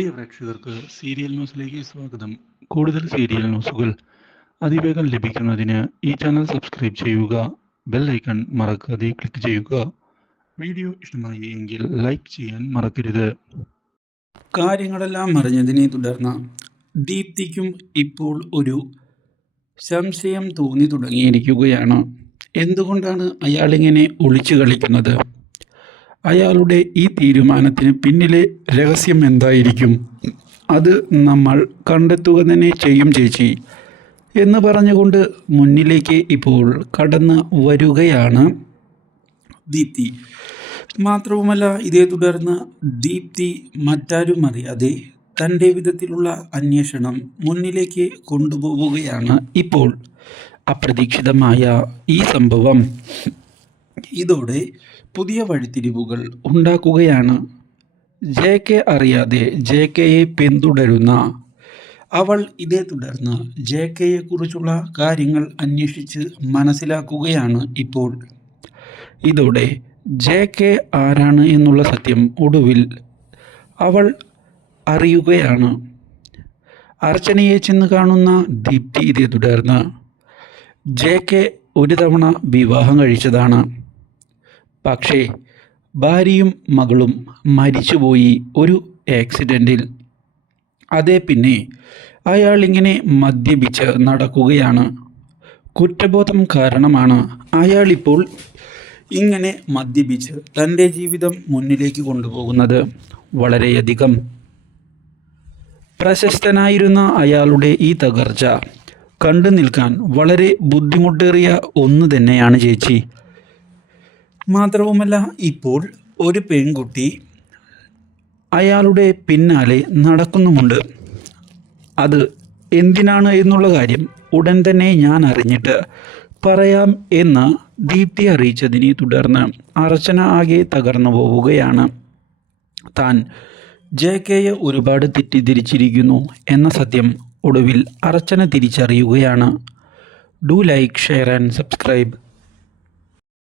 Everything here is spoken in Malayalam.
പ്രിയ പ്രേക്ഷകർക്ക് സീരിയൽ ന്യൂസിലേക്ക് സ്വാഗതം. കൂടുതൽ സീരിയൽ ന്യൂസുകൾ അതിവേഗം ലഭിക്കുന്നതിന് ഈ ചാനൽ സബ്സ്ക്രൈബ് ചെയ്യുക ബെൽ ഐക്കൺ മറക്കാതെ ക്ലിക്ക് ചെയ്യുക. വീഡിയോ ഇഷ്ടമായി എങ്കിൽ ലൈക്ക് ചെയ്യാൻ മറക്കരുത്. കാര്യങ്ങളെല്ലാം അറിഞ്ഞതിനെ തുടർന്ന് ദീപ്തിക്കും ഇപ്പോൾ ഒരു സംശയം തോന്നി തുടങ്ങിയിരിക്കുകയാണ്. എന്തുകൊണ്ടാണ് അയാളിങ്ങനെ ഒളിച്ചു കളിക്കുന്നത്? അയാളുടെ ഈ തീരുമാനത്തിന് പിന്നിലെ രഹസ്യം എന്തായിരിക്കും? അത് നമ്മൾ കണ്ടെത്തുക തന്നെ ചെയ്യും ചേച്ചി. എന്ന് പറഞ്ഞുകൊണ്ട് മുന്നിലേക്ക് ഇപ്പോൾ കടന്ന് വരികയാണ് ദീപ്തി. മാത്രവുമല്ല ഇതേ തുടർന്ന് ദീപ്തി മറ്റാരും അറിയാതെ തന്റെ വിധത്തിലുള്ള അന്വേഷണം മുന്നിലേക്ക് കൊണ്ടുപോവുകയാണ് ഇപ്പോൾ അപ്രതീക്ഷിതമായ ഈ സംഭവം. ഇതോടെ പുതിയ വഴിത്തിരിവുകൾ ഉണ്ടാക്കുകയാണ്. ജെ കെ അറിയാതെ ജെ കെയെ പിന്തുടരുന്ന അവൾ ഇതേ തുടർന്ന് ജെ കെയെക്കുറിച്ചുള്ള കാര്യങ്ങൾ അന്വേഷിച്ച് മനസ്സിലാക്കുകയാണ് ഇപ്പോൾ. ഇതോടെ ജെ കെ ആരാണ് എന്നുള്ള സത്യം ഒടുവിൽ അവൾ അറിയുകയാണ്. അർച്ചനയെ ചെന്ന് കാണുന്ന ദീപ്തി ഇതേ തുടർന്ന് ജെ കെ ഒരു തവണ വിവാഹം കഴിച്ചതാണ്. പക്ഷേ ഭാര്യയും മകളും മരിച്ചുപോയി ഒരു ആക്സിഡന്റിൽ അതേ പിന്നെ അയാൾ ഇങ്ങനെ മദ്യപിച്ച് നടക്കുകയാണ്. കുറ്റബോധം കാരണമാണ് അയാളിപ്പോൾ ഇങ്ങനെ മദ്യപിച്ച് തന്റെ ജീവിതം മുന്നിലേക്ക് കൊണ്ടുപോകുന്നത് വളരെയധികം. പ്രശസ്തനായിരുന്ന അയാളുടെ ഈ തകർച്ച കണ്ടു നിൽക്കാൻ വളരെ ബുദ്ധിമുട്ടേറിയ ഒന്ന് തന്നെയാണ് ചേച്ചി. മാത്രവുമല്ല ഇപ്പോൾ ഒരു പെൺകുട്ടി അയാളുടെ പിന്നാലെ നടക്കുന്നുമുണ്ട്. അത് എന്തിനാണ് എന്നുള്ള കാര്യം ഉടൻ തന്നെ ഞാൻ അറിഞ്ഞിട്ട് പറയാം എന്ന് ദീപ്തി അറിയിച്ചതിനെ തുടർന്ന് അർച്ചന ആകെ തകർന്നു പോവുകയാണ്. താൻ ജെ കെയെ ഒരുപാട് തെറ്റിദ്ധരിച്ചിരിക്കുന്നു എന്ന സത്യം ഒടുവിൽ Archana തിരിച്ചറിയുകയാണ്. Do like share and subscribe.